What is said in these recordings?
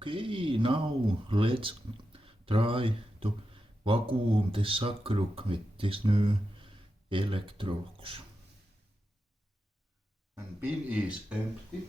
Okay, now let's try to vacuum this suckeruk with this new Electrolux. And bin is empty.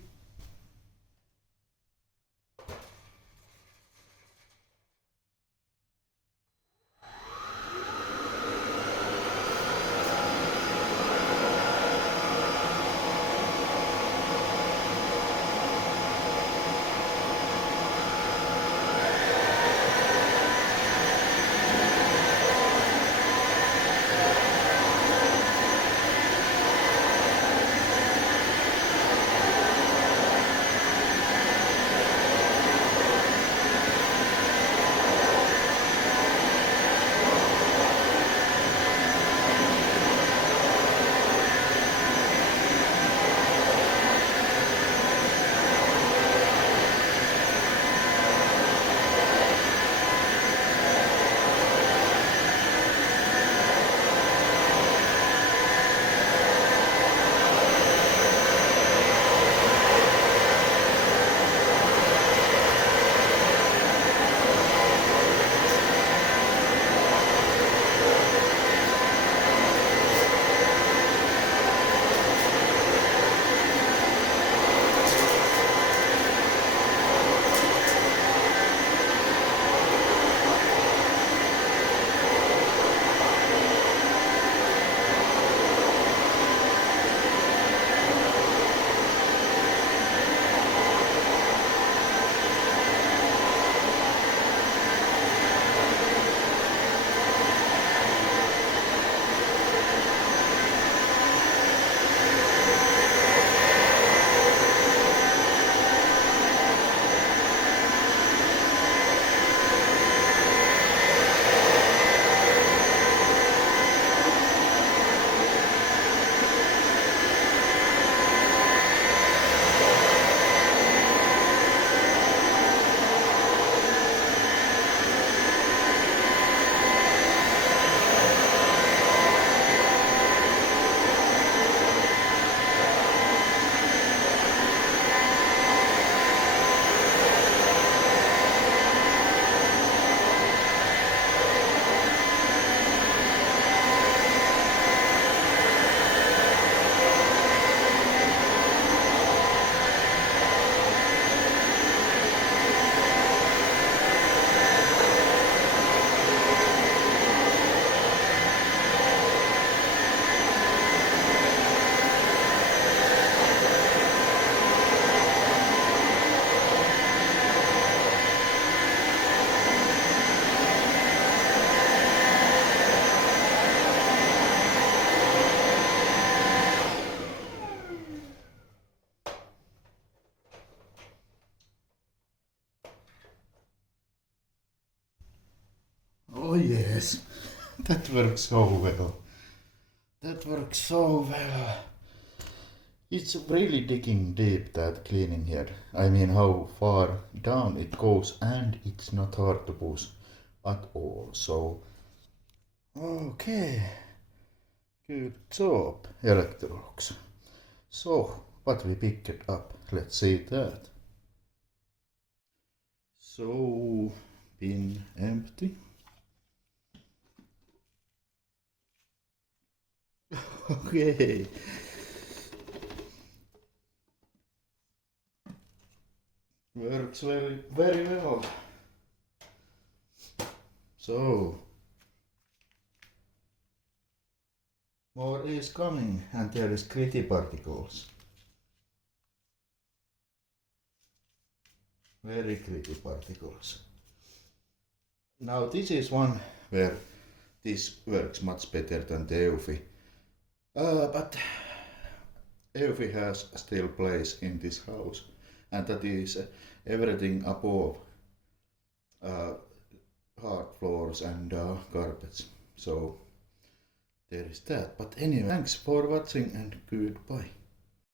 Oh yes, that works so well. That works so well. It's really digging deep, that cleaning here. I mean how far down it goes, and it's not hard to push at all. So, okay, good job, Electrolux. So, what we picked up, let's see that. So, bin empty. Okay. Works very, very well. So, more is coming, and there is gritty particles. Very gritty particles. Now this is one where this works much better than the Eufy. But Eufy has still place in this house, and that is everything above hard floors and carpets. So there is that. But anyway, thanks for watching and goodbye.